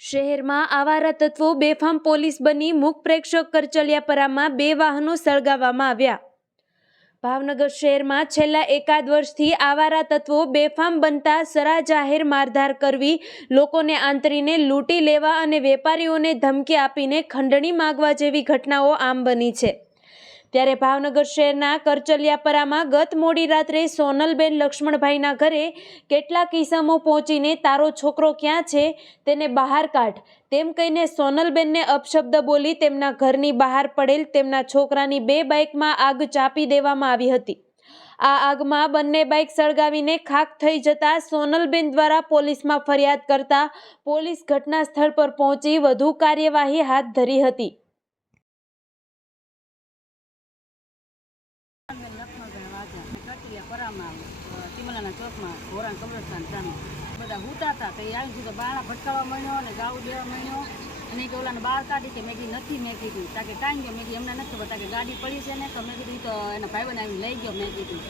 શહેરમાં આવારા તત્વો બેફામ પોલીસ બની મૂક પ્રેક્ષક કરચલિયાપરામાં 2 વાહનો સળગાવવામાં આવ્યા। ભાવનગર શહેરમાં છેલ્લા એકાદ વર્ષથી આવારા તત્વો બેફામ બનતા સરા જાહેર મારધાર કરવી, લોકોને આંતરીને લૂંટી લેવા અને વેપારીઓને ધમકી આપીને ખંડણી માંગવા જેવી ઘટનાઓ આમ બની છે। ત્યારે ભાવનગર શહેરના કરચલિયાપરામાં ગત મોડી રાત્રે સોનલબેન લક્ષ્મણભાઈના ઘરે કેટલાક ઇસમો પહોંચીને તારો છોકરો ક્યાં છે તેને બહાર કાઢ તેમ કહીને સોનલબેનને અપશબ્દ બોલી તેમના ઘરની બહાર પડેલ તેમના છોકરાની 2 બાઇકમાં આગ ચાંપી દેવામાં આવી હતી। આ આગમાં બંને બાઇક સળગાવીને ખાખ થઈ જતા સોનલબેન દ્વારા પોલીસમાં ફરિયાદ કરતા પોલીસ ઘટના સ્થળ પર પહોંચી વધુ કાર્યવાહી હાથ ધરી હતી। તિમલાના ચોકમાં ઘોરાણ કબ્રસ્તાન સામે બધા હુતા હતા તો એ આવી સુધી બાળા ભટકાવા માંડ્યો અને ગાવું દેવા માંડ્યો અને કે ઓલાને બહાર કાઢી કે મેં નથી મેં કીધું તાકે ટાઈમ ગયો મેં એમને નથી ખબર તાકે ગાડી પડી છે ને તો મેં કીધું તો એના ભાઈબંધ આવીને લઈ ગયો મેં કીધું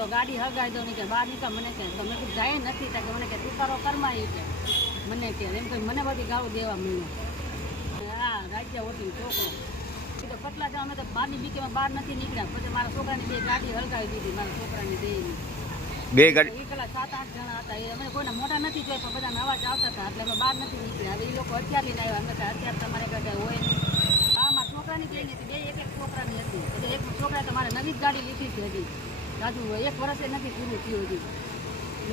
તો ગાડી હગાવી દો ને કે બહાર નીકળ મને કહે તો મેં કીધું જાય નથી તાકે મને કે તું તારો કર્મા એ કે મને કે એમ કહી મને બધી ગાવું દેવા માંડ્યો। હા રાજ્ય ઓટી છોકરો તો કેટલા જણા અમે તો બહારની બીકેમાં બહાર નથી નીકળ્યા પછી મારા છોકરાની 2 ગાડી હળગાવી દીધી મારા છોકરાની 2 ગાડી એ પેલા 7-8 જણા હતા એ અમે કોઈને મોટા નથી જોઈ પણ બધા અવાજ આવતા હતા એટલે અમે બહાર નથી નીકળ્યા। હવે એ લોકો હથિયાર લઈને આવ્યા અમે હથિયાર તમારે કાંઈ હોય નહીં। હા મારા છોકરાની કઈ નથી 2 એક છોકરાની હતી એટલે એક છોકરાએ તમારે નવી જ ગાડી લીધી છે હજી રાજુ 1 વર્ષે નથી પૂરું થયું હજી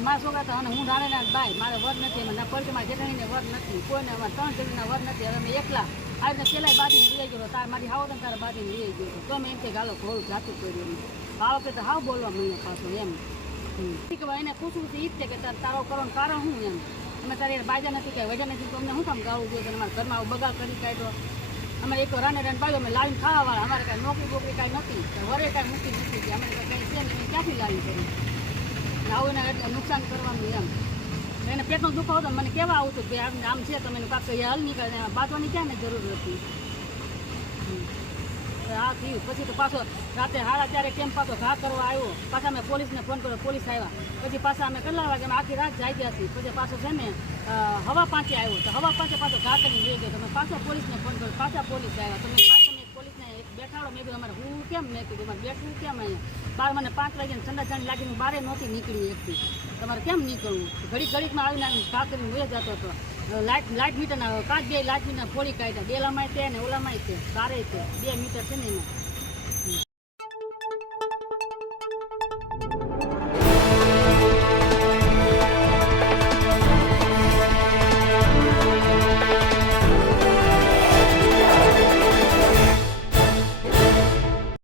મારા છોકરા તો અને હું ધારેલા ભાઈ મારે વર નથી એમાં પડશે મારા જેઠાણીને વર નથી કોઈને અમારે 3 જણીના વર નથી હવે અમે એકલા આવીને પેલા બાંધીને લઈ ગયો તાર મારી હાવ તારે બાંધીને લઈ ગયો તો મેં એમ કે ગાલો ઘોડું જાતું કર્યું આ વખતે હાવ બોલવા મળ્યો પાછો એમ એને પૂછવું છે એ જ છે કે તારો કરવાનું કારણ શું એમ અમે તારે બાજા નથી કે વજન નથી તો અમને શું કામ ગાવું જોઈએ અમારા ઘરમાં બગાડ કરી કાઢ્યો અમારે એક રાને બાજુ અમે લાવીને ખાવાવાળા અમારે કાંઈ નોકરી બોકરી કાંઈ નથી વરે કાંઈ મૂકી નથી કે અમારે કાંઈ છે ને ક્યાંથી લાવી કરી આવું એને એટલે નુકસાન કરવાનું એમ એને પેટનો દુખાવો હતો મને કહેવા આવું હતું કે આમ છે તમે કાંક હલ નીકળે બાંધવાની ક્યાં ને જરૂર હતી। આ થયું પછી તો પાછો રાતે 4:30 કેમ પાછો ઘા કરવા આવ્યો પાછા મેં પોલીસને ફોન કર્યો પોલીસ આવ્યા પછી પાછા અમે કેટલા વાગે અમે આખી રાત જાગ્યા છીએ પછી પાછો છે ને 5:15 આવ્યો તો 5:15 પાછો ઘા કરીને લઈ ગયો તમે પાછા પોલીસને ફોન કર્યો પાછા પોલીસ આવ્યા તમે પાછા પોલીસને બેઠાડો મેં કીધું અમારે હું કેમ મેં કીધું મારે બેઠવું કેમ અહીંયા બાર મને 5 વાગ્યાને ઠંડા ચાણી લાગીને બારે નહોતી નીકળી એકથી તમારે કેમ નીકળવું ઘડીકમાં આવીને ઘા કરીને વહી જતો હતો। લાઇટ મીટરના 5 લાઇટ મીટર ફોડી કાઢ્યા 2 લામાં છે ને ઓલામાં છે તારે છે 2 મીટર છે ને એમાં